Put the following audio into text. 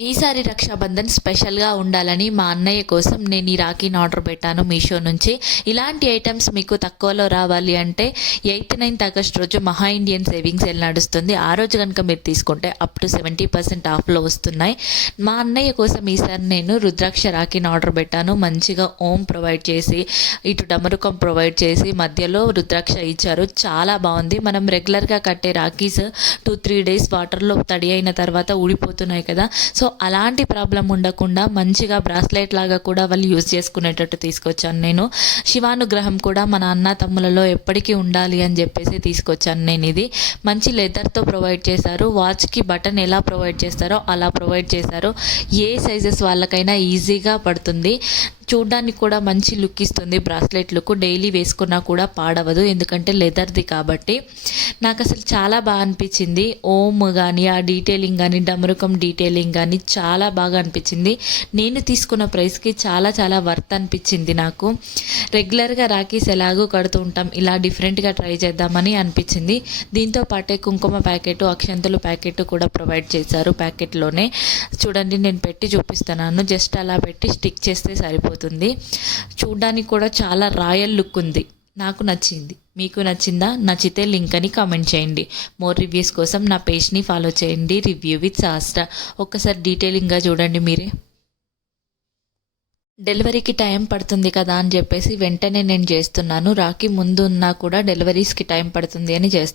ఈసారి రక్షాబంధన్ స్పెషల్గా ఉండాలని మా అన్నయ్య కోసం నేను ఈ రాఖీని ఆర్డర్ పెట్టాను మీషో నుంచి. ఇలాంటి ఐటమ్స్ మీకు తక్కువలో రావాలి అంటే 8th ఆగస్ట్ రోజు మహా ఇండియన్ సేవింగ్స్ సేల్ నడుస్తుంది. ఆ రోజు కనుక మీరు తీసుకుంటే అప్ టు 70% ఆఫ్లో వస్తున్నాయి. మా అన్నయ్య కోసం ఈసారి నేను రుద్రాక్ష రాఖీని ఆర్డర్ పెట్టాను. మంచిగా ఓం ప్రొవైడ్ చేసి, ఇటు డమరుకం ప్రొవైడ్ చేసి, మధ్యలో రుద్రాక్ష ఇచ్చారు. చాలా బాగుంది. మనం రెగ్యులర్గా కట్టే రాఖీస్ 2-3 డేస్ వాటర్లో తడి అయిన తర్వాత ఊడిపోతున్నాయి కదా. సో అలాంటి ప్రాబ్లం ఉండకుండా మంచిగా బ్రాస్లెట్ లాగా కూడా వాళ్ళు యూజ్ చేసుకునేటట్టు తీసుకొచ్చాను నేను. శివానుగ్రహం కూడా మన అన్న తమ్ములలో ఎప్పటికీ ఉండాలి అని చెప్పేసి తీసుకొచ్చాను నేను. ఇది మంచి లెదర్తో ప్రొవైడ్ చేశారు. వాచ్కి బటన్ ఎలా ప్రొవైడ్ చేస్తారో అలా ప్రొవైడ్ చేశారు. ఏ సైజెస్ వాళ్ళకైనా ఈజీగా పడుతుంది. చూడ్డానికి కూడా మంచి లుక్ ఇస్తుంది. బ్రాస్లెట్ లుక్ డైలీ వేసుకున్నా కూడా పాడవదు, ఎందుకంటే లెదర్ది కాబట్టి. నాకు అసలు చాలా బాగా అనిపించింది. ఓమ్ కానీ, ఆ డీటెయిలింగ్ కానీ, డమరుకం డీటెయిలింగ్ కానీ చాలా బాగా అనిపించింది. నేను తీసుకున్న ప్రైస్కి చాలా చాలా వర్త్ అనిపించింది నాకు. రెగ్యులర్గా రాఖీస్ ఎలాగో కడుతూ ఉంటాం, ఇలా డిఫరెంట్గా ట్రై చేద్దామని అనిపించింది. దీంతో పాటే కుంకుమ ప్యాకెట్, అక్షంతలు ప్యాకెట్ కూడా ప్రొవైడ్ చేశారు ప్యాకెట్లోనే. చూడండి, నేను పెట్టి చూపిస్తున్నాను. జస్ట్ అలా పెట్టి స్టిక్ చేస్తే సరిపోతుంది. చూడ్డానికి కూడా చాలా రాయల్ లుక్ ఉంది. నాకు నచ్చింది. మీకు నచ్చిందా? నచ్చితే లింక్ అని కామెంట్ చేయండి. మోర్ రివ్యూస్ కోసం నా పేజ్ని ఫాలో చేయండి. రివ్యూ విత్ శాస్త్ర. ఒక్కసారి డీటెయిలింగ్గా చూడండి మీరే. డెలివరీకి టైం పడుతుంది కదా అని చెప్పేసి వెంటనే నేను చేస్తున్నాను. రాఖీ ముందు ఉన్నా కూడా డెలివరీస్కి టైం పడుతుంది అని చేస్తున్నాను.